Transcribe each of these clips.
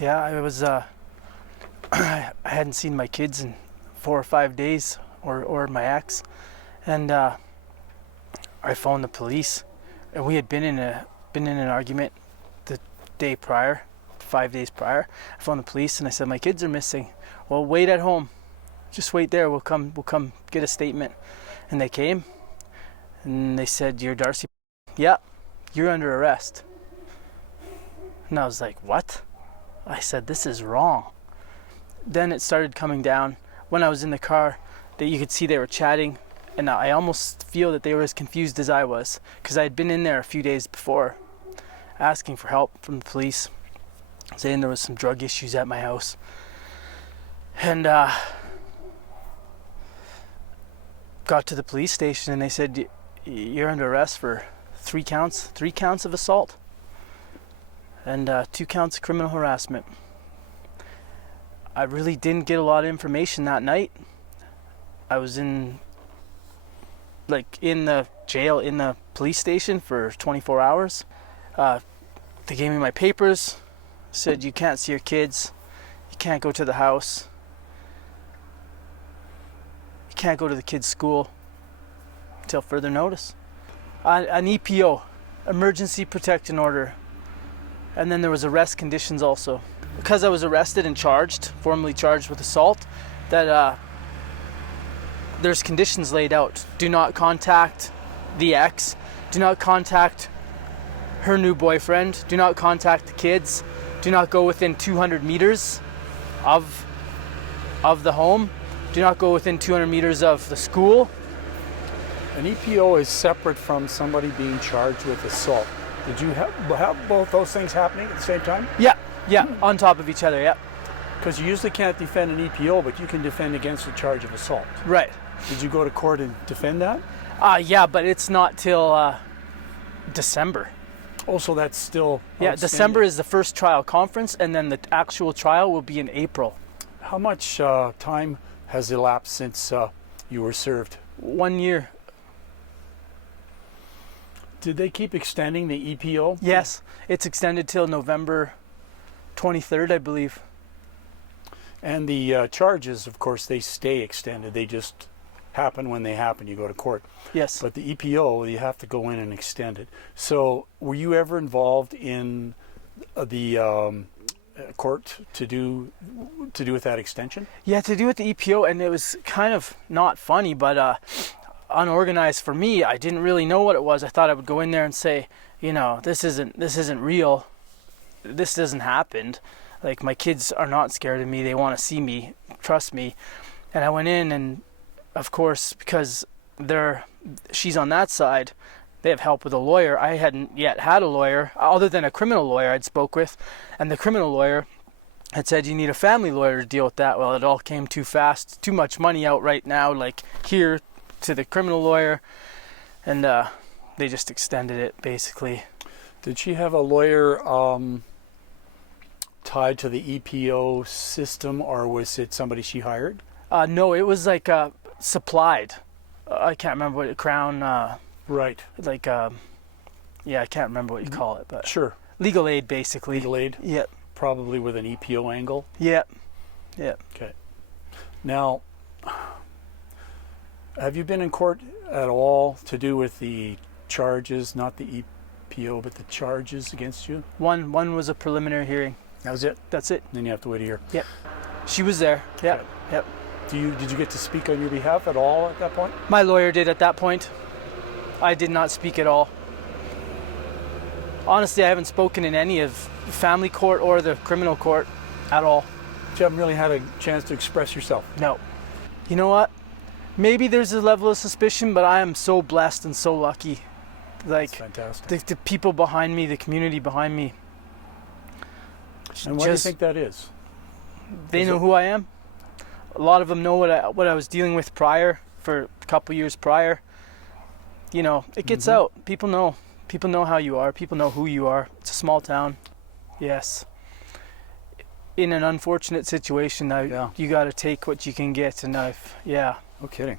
Yeah, I was. I hadn't seen my kids in 4 or 5 days, or my ex, and I phoned the police, and we had been in an argument the day prior, 5 days prior. I phoned the police and I said my kids are missing. Well, wait at home, just wait there. We'll come get a statement. And they came, and they said, "You're Darcy." Yeah, you're under arrest. And I was like, what? I said, this is wrong. Then it started coming down. When I was in the car, that you could see they were chatting, and I almost feel that they were as confused as I was, because I had been in there a few days before asking for help from the police, saying there was some drug issues at my house. And got to the police station, and they said, you're under arrest for 3 counts of assault and 2 counts of criminal harassment. I really didn't get a lot of information that night. I was in the jail, in the police station for 24 hours. They gave me my papers, said you can't see your kids, you can't go to the house, you can't go to the kids' school until further notice. An EPO, emergency protection order, and then there was arrest conditions also. Because I was arrested and formally charged with assault, that there's conditions laid out. Do not contact the ex, do not contact her new boyfriend, do not contact the kids, do not go within 200 meters of the home, do not go within 200 meters of the school. An EPO is separate from somebody being charged with assault. Did you have both those things happening at the same time? Yeah, on top of each other, yeah. Because you usually can't defend an EPO, but you can defend against the charge of assault. Right. Did you go to court and defend that? Yeah, but it's not till December. Oh, so that's still Yeah, December is the first trial conference, and then the actual trial will be in April. How much time has elapsed since you were served? 1 year. Did they keep extending the EPO? Yes, it's extended till November 23rd, I believe. And the charges, of course, they stay extended. They just happen when they happen. You go to court. Yes. But the EPO, you have to go in and extend it. So were you ever involved in the court to do with that extension? Yeah, to do with the EPO, and it was kind of not funny, but unorganized for me. I didn't really know what it was. I thought I would go in there and say, this isn't real. This doesn't happen. Like, my kids are not scared of me. They want to see me, trust me. And I went in, and of course, because she's on that side, they have help with a lawyer. I hadn't yet had a lawyer other than a criminal lawyer I'd spoke with, and the criminal lawyer had said you need a family lawyer to deal with that. Well, it all came too fast. Too much money out right now, like here to the criminal lawyer, and they just extended it basically. Did she have a lawyer tied to the EPO system, or was it somebody she hired? No, it was like supplied. I can't remember what Crown. Right. Like I can't remember what you call it, but sure. Legal aid, basically. Legal aid. Yep. Probably with an EPO angle. Yep. Okay. Now, have you been in court at all to do with the charges, not the EPO, but the charges against you? One was a preliminary hearing. That was it? That's it. Then you have to wait a year. Yep. She was there. Yep. Okay. Yep. Did you get to speak on your behalf at all at that point? My lawyer did at that point. I did not speak at all. Honestly, I haven't spoken in any of the family court or the criminal court at all. You haven't really had a chance to express yourself? No. You know what? Maybe there's a level of suspicion, but I am so blessed and so lucky. Like, that's fantastic. The people behind me, the community behind me. And why do you think that is? They know who I am. A lot of them know what I was dealing with prior, for a couple years prior. It gets out. People know. People know how you are. People know who you are. It's a small town. Yes. In an unfortunate situation, you got to take what you can get. And no kidding.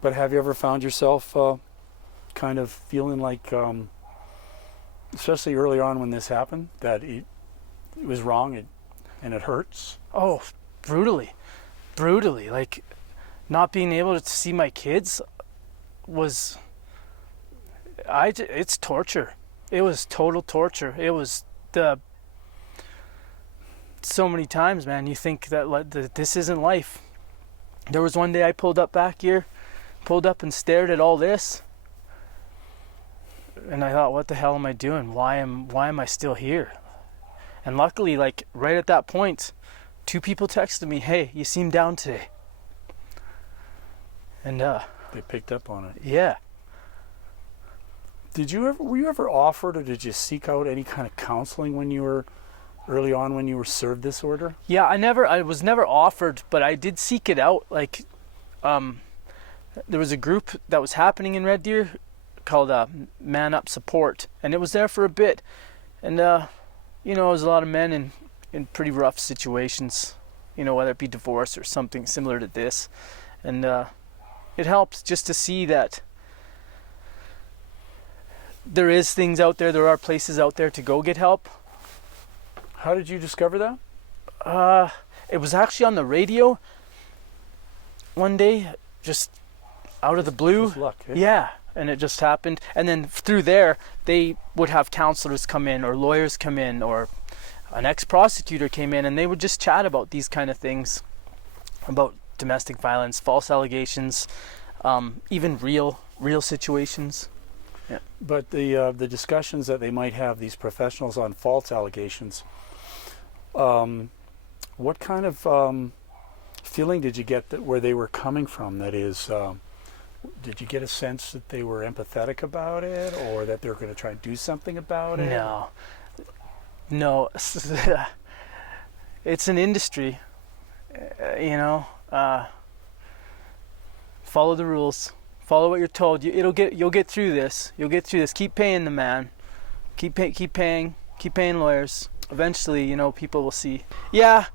But have you ever found yourself kind of feeling like, especially early on when this happened, that it was wrong? and it hurts. Oh, brutally. Like, not being able to see my kids was, it's torture. It was total torture. It was so many times, man, you think that this isn't life. There was one day I pulled up and stared at all this, and I thought, what the hell am I doing? Why am I still here? And luckily, like, right at that point, 2 people texted me, "Hey, you seem down today." And They picked up on it. yeah. Were you ever offered, or did you seek out any kind of counseling when you were early on, when you were served this order? Yeah, I was never offered, but I did seek it out. Like, there was a group that was happening in Red Deer called Man Up Support, and it was there for a bit. And it was a lot of men in pretty rough situations, whether it be divorce or something similar to this. And it helps just to see that there is things out there are places out there to go get help. How did you discover that? It was actually on the radio one day, just out of the blue. Just luck, eh? Yeah, and it just happened. And then through there, they would have counselors come in, or lawyers come in, or an ex-prosecutor came in, and they would just chat about these kind of things, about domestic violence, false allegations, even real situations. Yeah. But the discussions that they might have, these professionals, on false allegations, what kind of feeling did you get where they were coming from? That is, did you get a sense that they were empathetic about it, or that they're going to try and do something about it? No. It's an industry, follow the rules, follow what you're told. You'll get through this. You'll get through this. Keep paying the man. Keep paying lawyers. Eventually, people will see. Yeah.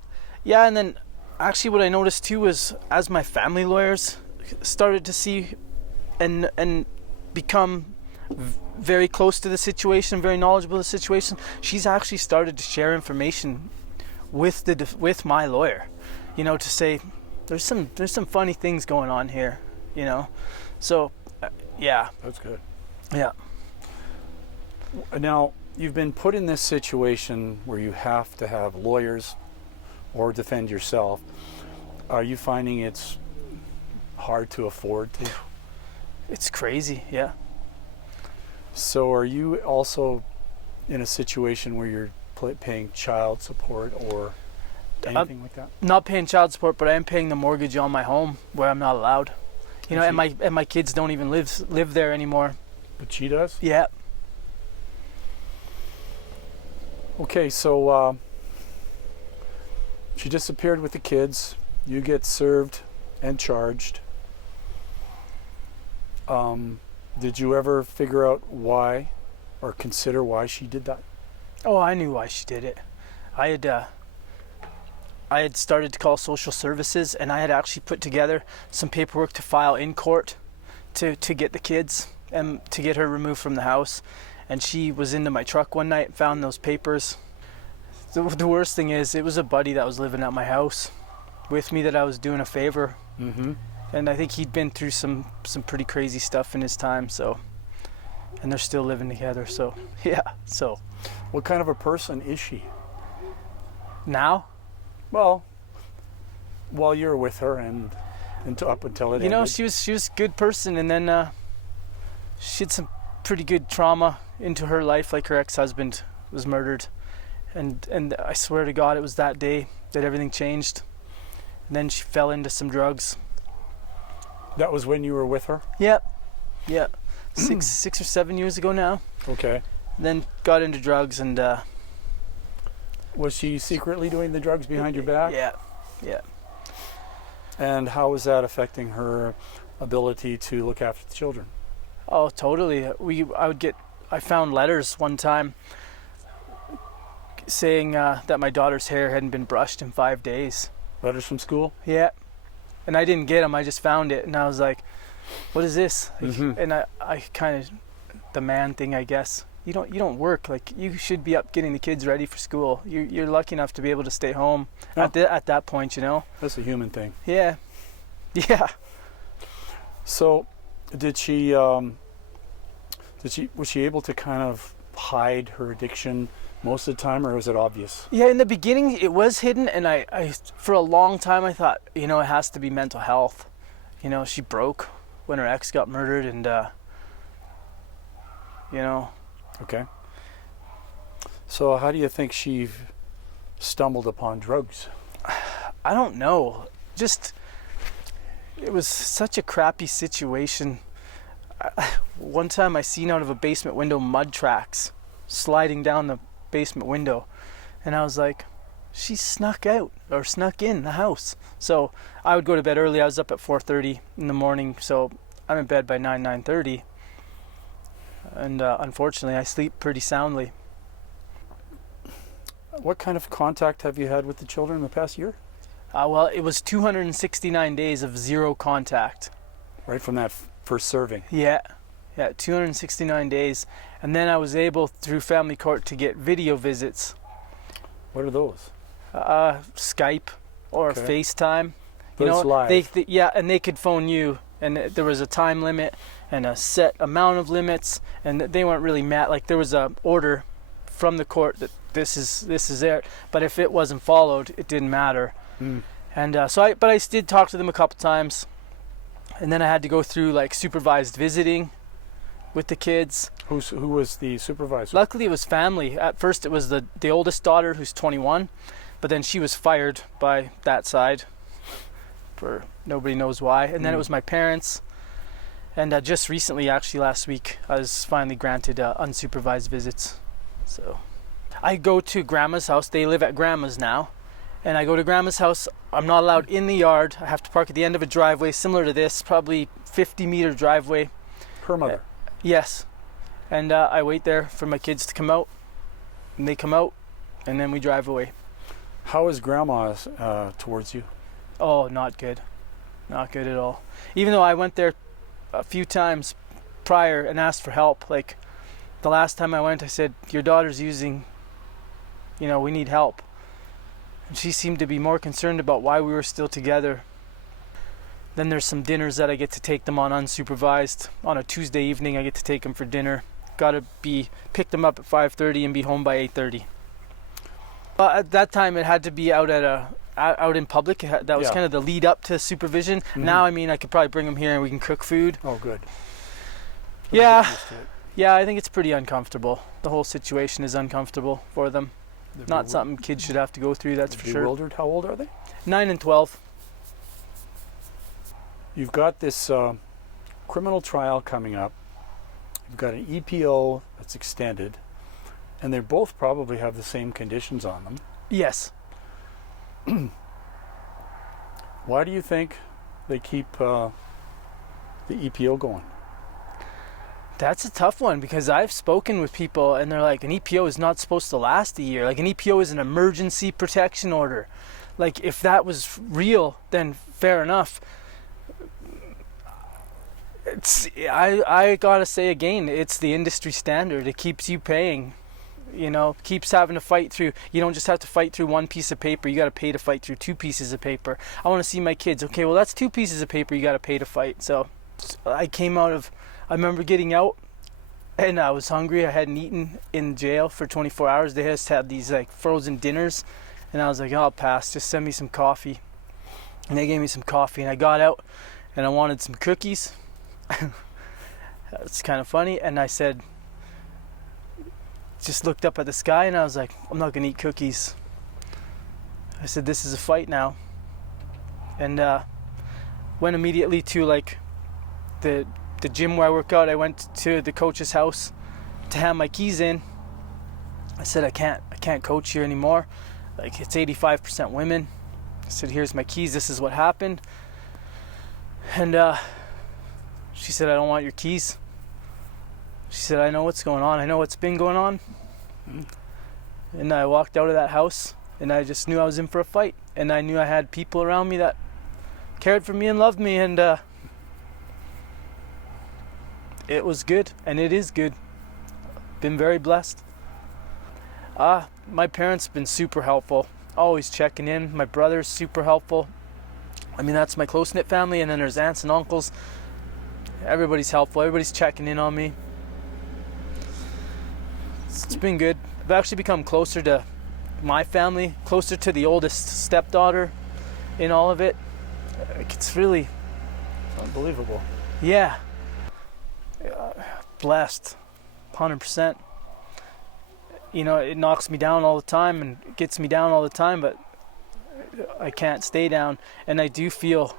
And then actually what I noticed too was, as my family lawyers started to see and become very close to the situation, very knowledgeable of the situation, she's actually started to share information with my lawyer, to say there's some funny things going on here, so yeah. That's good. Yeah. Now, you've been put in this situation where you have to have lawyers or defend yourself. Are you finding it's hard to afford to? It's crazy, yeah. So are you also in a situation where you're paying child support or anything like that? Not paying child support, but I am paying the mortgage on my home where I'm not allowed. And my kids don't even live there anymore. But she does? Yeah. Okay, so she disappeared with the kids. You get served and charged. Did you ever figure out why, or consider why she did that? Oh, I knew why she did it. I had started to call social services, and I had actually put together some paperwork to file in court to get the kids and to get her removed from the house. And she was into my truck one night and found those papers. The worst thing is, it was a buddy that was living at my house with me that I was doing a favor. Mm-hmm. And I think he'd been through some pretty crazy stuff in his time, so, and they're still living together, so yeah. So what kind of a person is she now? Well, while you're with her and up until it ended. She was a good person, and then she had some pretty good trauma into her life. Like, her ex-husband was murdered, and I swear to God, it was that day that everything changed. And then she fell into some drugs. That was when you were with her? Yeah. 6 or 7 years ago now. Okay. Then got into drugs, and was she secretly doing the drugs behind your back? Yeah. And how was that affecting her ability to look after the children? Oh, totally. I found letters one time saying that my daughter's hair hadn't been brushed in 5 days. Letters from school? Yeah. And I didn't get them. I just found it, and I was like, what is this? Mm-hmm. And I kind of, the man thing, I guess, you don't work. Like, you should be up getting the kids ready for school. You're lucky enough to be able to stay home at that point, you know. That's a human thing. Yeah. Yeah. So, was she able to kind of hide her addiction most of the time, or was it obvious? Yeah, in the beginning it was hidden, and I for a long time I thought, you know, it has to be mental health. You know, she broke when her ex got murdered, and you know. Okay. So how do you think she stumbled upon drugs? I don't know. Just, it was such a crappy situation. One time I seen out of a basement window mud tracks sliding down the basement window, and I was like, she snuck out or snuck in the house. So I would go to bed early. I was up at 4:30 in the morning, so I'm in bed by 9:30, and unfortunately I sleep pretty soundly. What kind of contact have you had with the children in the past year? Well, it was 269 days of zero contact. Right from that first serving. Yeah, 269 days. And then I was able, through family court, to get video visits. What are those? Skype or Okay. FaceTime. But it's live. Yeah, and they could phone you, and there was a time limit and a set amount of limits, and they weren't really mad. Like, there was a order from the court that this is it, but if it wasn't followed, it didn't matter. And I did talk to them a couple times, and then I had to go through like supervised visiting with the kids. Who was the supervisor? Luckily it was family. At first it was the oldest daughter, who's 21, but then she was fired by that side for nobody knows why. And then it was my parents, and just recently, actually last week, I was finally granted unsupervised visits. So I go to grandma's house. They live at grandma's now. And I go to grandma's house. I'm not allowed in the yard. I have to park at the end of a driveway similar to this, probably 50-meter driveway. Her mother? Yes. And I wait there for my kids to come out. And they come out, and then we drive away. How is grandma towards you? Oh, not good. Not good at all. Even though I went there a few times prior and asked for help. Like, the last time I went, I said, your daughter's using, you know, we need help. And she seemed to be more concerned about why we were still together. Then there's some dinners that I get to take them on unsupervised. On a Tuesday evening, I get to take them for dinner. Gotta pick them up at 5:30 and be home by 8:30. At that time, it had to be out in public. That was kind of the lead up to supervision. Now, I mean, I could probably bring them here and we can cook food. Oh, good. Yeah, I think it's pretty uncomfortable. The whole situation is uncomfortable for them. Not something kids should have to go through, that's for sure. Bewildered? How old are they? 9 and 12. You've got this criminal trial coming up. You've got an EPO that's extended, and they both probably have the same conditions on them. Yes. Why do you think they keep the EPO going? That's a tough one, because I've spoken with people and they're like, an EPO is not supposed to last a year. Like, an EPO is an emergency protection order. Like, if that was real, then fair enough. I gotta say again, it's the industry standard. It keeps you paying, you know, keeps having to fight through. You don't just have to fight through one piece of paper. You got to pay to fight through 2 pieces of paper. I want to see my kids. Okay, well, that's 2 pieces of paper you got to pay to fight. So I remember getting out and I was hungry. I hadn't eaten in jail for 24 hours. They just had these like frozen dinners, and I was like, I'll pass, just send me some coffee. And they gave me some coffee, and I got out and I wanted some cookies. That's kind of funny. And I said, just looked up at the sky and I was like, I'm not gonna eat cookies. I said, this is a fight now. And went immediately to like the gym where I work out. I went to the coach's house to hand my keys in. I said, I can't coach here anymore. Like, it's 85% women. I said, here's my keys, this is what happened. And she said, I don't want your keys. She said, I know what's going on. I know what's been going on. And I walked out of that house and I just knew I was in for a fight. And I knew I had people around me that cared for me and loved me, and it was good, and it is good. been very blessed. My parents have been super helpful, always checking in. My brother's super helpful. I mean, that's my close-knit family, and then there's aunts and uncles. Everybody's helpful. Everybody's checking in on me. It's been good. I've actually become closer to my family, closer to the oldest stepdaughter in all of it. It's really Unbelievable. Yeah. Blessed. 100%. You know, it knocks me down all the time and gets me down all the time, but I can't stay down. And I do feel,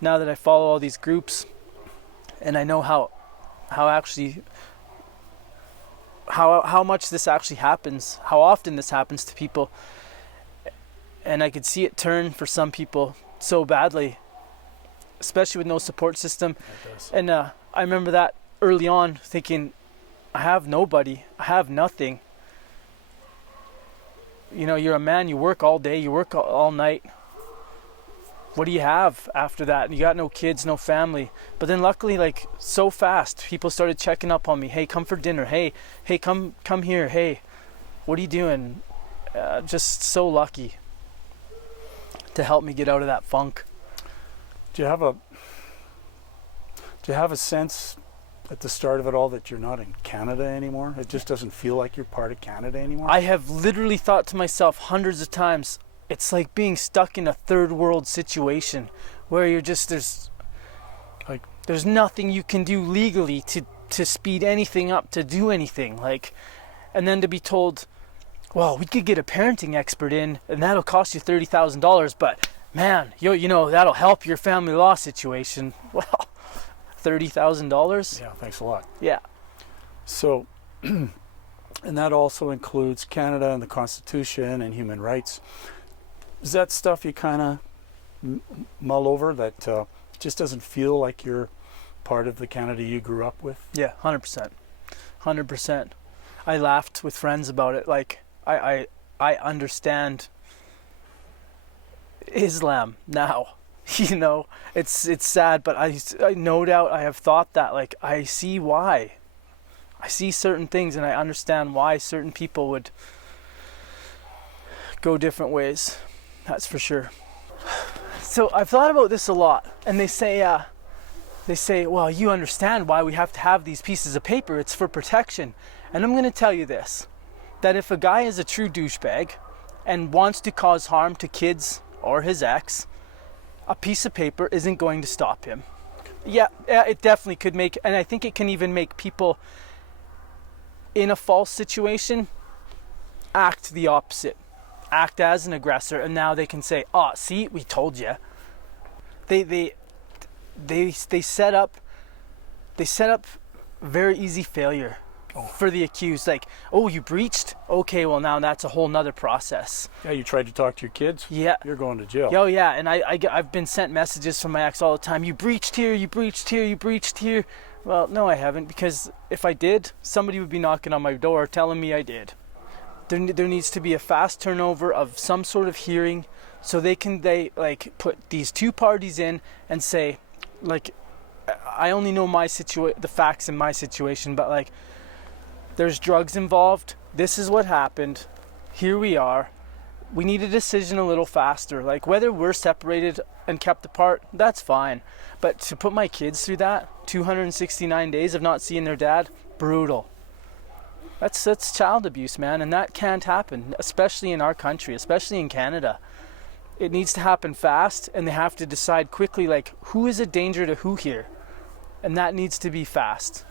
now that I follow all these groups and I know how much this actually happens, how often this happens to people, and I could see it turn for some people so badly, especially with no support system. And I remember that early on, thinking, I have nobody, I have nothing. You know, you're a man, you work all day, you work all night. What do you have after that? You got no kids, no family. But then luckily, like, so fast, people started checking up on me. Hey, come for dinner. Hey, come here. Hey, what are you doing? Just so lucky to help me get out of that funk. Do you have a sense at the start of it all that you're not in Canada anymore? It just doesn't feel like you're part of Canada anymore? I have literally thought to myself hundreds of times, it's like being stuck in a third world situation where you're just, there's nothing you can do legally to speed anything up, to do anything. Like, and then to be told, well, we could get a parenting expert in and that'll cost you $30,000, but man, you know, that'll help your family law situation. Well, $30,000? Yeah, thanks a lot. Yeah. So, and that also includes Canada and the Constitution and human rights. Is that stuff you kind of mull over, that just doesn't feel like you're part of the Canada you grew up with? Yeah, 100%. 100%. I laughed with friends about it. Like, I understand Islam now. You know, it's sad, but I no doubt I have thought that. Like, I see why. I see certain things and I understand why certain people would go different ways. That's for sure. So I've thought about this a lot, and they say, well, you understand why we have to have these pieces of paper. It's for protection. And I'm going to tell you this, that if a guy is a true douchebag and wants to cause harm to kids or his ex, a piece of paper isn't going to stop him. Yeah, it definitely could make, and I think it can even make people in a false situation act the opposite, act as an aggressor, and now they can say, "Oh, see, we told you." They set up very easy failure for the accused. Like, oh, you breached? Okay, well, now that's a whole nother process. Yeah, you tried to talk to your kids? Yeah. You're going to jail. Oh, yeah, and I've been sent messages from my ex all the time. You breached here, you breached here, you breached here. Well, no, I haven't, because if I did, somebody would be knocking on my door telling me I did. There needs to be a fast turnover of some sort of hearing, so they put these two parties in and say, like, I only know the facts in my situation, but like, there's drugs involved. This is what happened. Here we are. We need a decision a little faster. Like, whether we're separated and kept apart, that's fine. But to put my kids through that, 269 days of not seeing their dad, brutal. That's child abuse, man, and that can't happen, especially in our country, especially in Canada. It needs to happen fast, and they have to decide quickly, like, who is a danger to who here? And that needs to be fast.